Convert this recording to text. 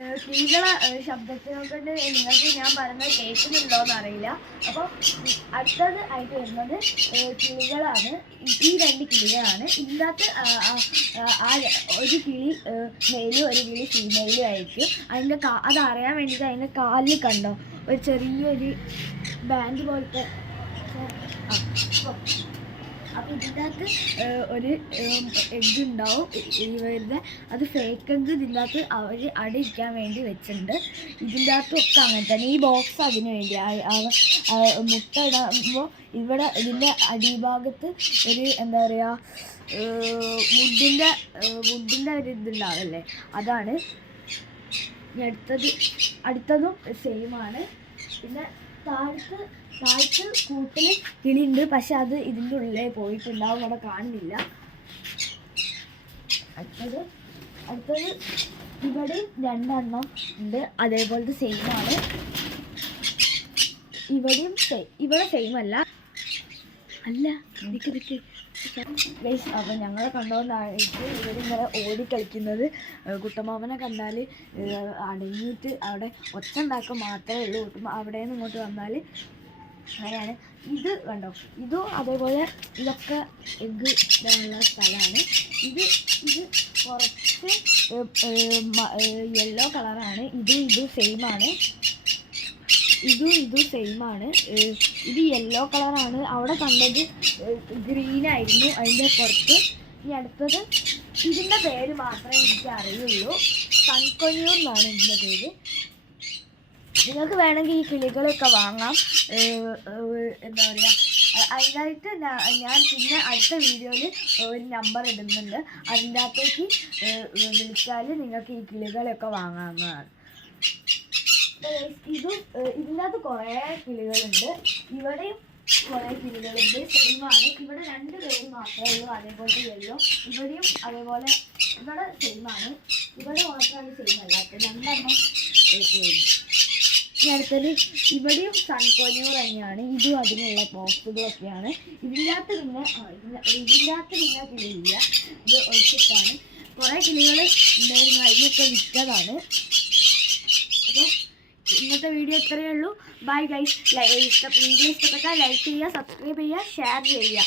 കിളികളെ ശബ്ദത്തിനെ കൊണ്ട് നിങ്ങൾക്ക് ഞാൻ പറയുന്നത് കേൾക്കുന്നുണ്ടോയെന്ന് അറിയില്ല. അപ്പോൾ അടുത്തത് ആയിട്ട് വരുന്നത് കിളികളാണ്. ഈ രണ്ട് കിളികളാണ്. ഇതിനകത്ത് ഒരു കിളി മെയിലും ഒരു കിളി ഫീമെയിലും ആയിരിക്കും. അതറിയാൻ വേണ്ടിയിട്ട് അതിൻ്റെ കാലിൽ കണ്ടോ ഒരു ചെറിയൊരു ബാൻഡ് പോലത്തെ. അപ്പോൾ ഇതിൻ്റെ അകത്ത് ഒരു എഗ്ഗ് ഉണ്ടാവും ഇവരുടെ. അത് ഫേക്ക് എഗ്ഗ് ഇതിൻ്റെ അകത്ത് അവർ അടിയിരിക്കാൻ വേണ്ടി വെച്ചിട്ടുണ്ട്. ഇതിൻ്റെ അകത്തൊക്കെ അങ്ങനെ തന്നെ. ഈ ബോക്സ് അതിന് വേണ്ടി മുട്ട ഇടുമ്പോൾ ഇവിടെ ഇതിൻ്റെ അടിഭാഗത്ത് ഒരു എന്താ പറയുക വുഡിൻ്റെ ഒരു ഇതുണ്ടാവില്ലേ, അതാണ്. അടുത്തതും സെയിമാണ്. പിന്നെ താഴത്ത് കൂട്ടിൽ കിളിയുണ്ട്, പക്ഷെ അത് ഇതിൻ്റെ ഉള്ളിലേ പോയിട്ടുണ്ടാവും, അവിടെ കാണുന്നില്ല. അടുത്തത് ഇവിടെ രണ്ടെണ്ണം ഉണ്ട്, അതേപോലത്തെ സെയിമാണ്. ഇവിടെ സെയിം അല്ല ദിക്ക്. അപ്പോൾ ഞങ്ങളെ കണ്ടുകൊണ്ടായിട്ട് ഇവരിങ്ങനെ ഓടിക്കളിക്കുന്നത്. കുട്ടമാമനെ കണ്ടാൽ അടങ്ങിയിട്ട് അവിടെ ഒച്ച ഉണ്ടാക്കാൻ മാത്രമേ ഉള്ളൂ. അവിടെ നിന്ന് ഇങ്ങോട്ട് വന്നാൽ അങ്ങനെയാണ്. ഇത് കണ്ടോ, ഇതും അതേപോലെ ഇതൊക്കെ എഗ്ഗ് ഇടാനുള്ള സ്ഥലമാണ്. ഇത് കുറച്ച് യെല്ലോ കളറാണ്. ഇതും സെയിമാണ്. ഇതും സെയിമാണ്. ഇത് യെല്ലോ കളറാണ്. അവിടെ കണ്ടത് ഗ്രീനായിരുന്നു അതിൻ്റെ പുറത്ത്. ഇനി അടുത്തത് ഇതിൻ്റെ പേര് മാത്രമേ എനിക്ക് അറിയുള്ളൂ. സൺകൊന്യൂർ എന്നാണ് ഇതിൻ്റെ പേര്. നിങ്ങൾക്ക് വേണമെങ്കിൽ ഈ കിളികളൊക്കെ വാങ്ങാം. എന്താ പറയുക, അതിനായിട്ട് ഞാൻ പിന്നെ അടുത്ത വീഡിയോയിൽ ഒരു നമ്പർ ഇടുന്നുണ്ട്. അതിൻ്റെ അകത്തേക്ക് വിളിച്ചാൽ നിങ്ങൾക്ക് ഈ കിളികളൊക്കെ വാങ്ങാവുന്നതാണ്. ഇതിൻ്റെ അകത്ത് കുറേ കിളികളുണ്ട്. ഇവിടെയും കുറേ കിളികളുണ്ട്. സെയിമാണ്. ഇവിടെ രണ്ട് പേര് മാത്രമേ ഉള്ളൂ അതേപോലത്തെ യെല്ലോ. ഇവിടെയും അതേപോലെ ഇവിടെ സെയിമാണ്. ഇവിടെ മാത്രമാണ് സെയിം അല്ലാത്തത്. രണ്ടെണ്ണം ഈ അടുത്തത് ഇവിടെയും സൺകൊന്യൂർ തന്നെയാണ്. ഇതും അതിനുള്ള ബോക്സുകളൊക്കെയാണ്. ഇതിനകത്ത് പിന്നെ കിളിയില്ല. ഇത് ഒഴിച്ചിട്ടാണ്. കുറേ കിളികൾ ഉണ്ടായിരുന്നു, അതിനൊക്കെ വിറ്റതാണ്. അപ്പോൾ ഇന്നത്തെ വീഡിയോ ഇത്രയേ ഉള്ളൂ. Bye guys. വീഡിയോ ഇഷ്ടപ്പെട്ടാൽ ലൈക്ക് ചെയ്യുക, സബ്സ്ക്രൈബ് ചെയ്യുക, ഷെയർ ചെയ്യുക.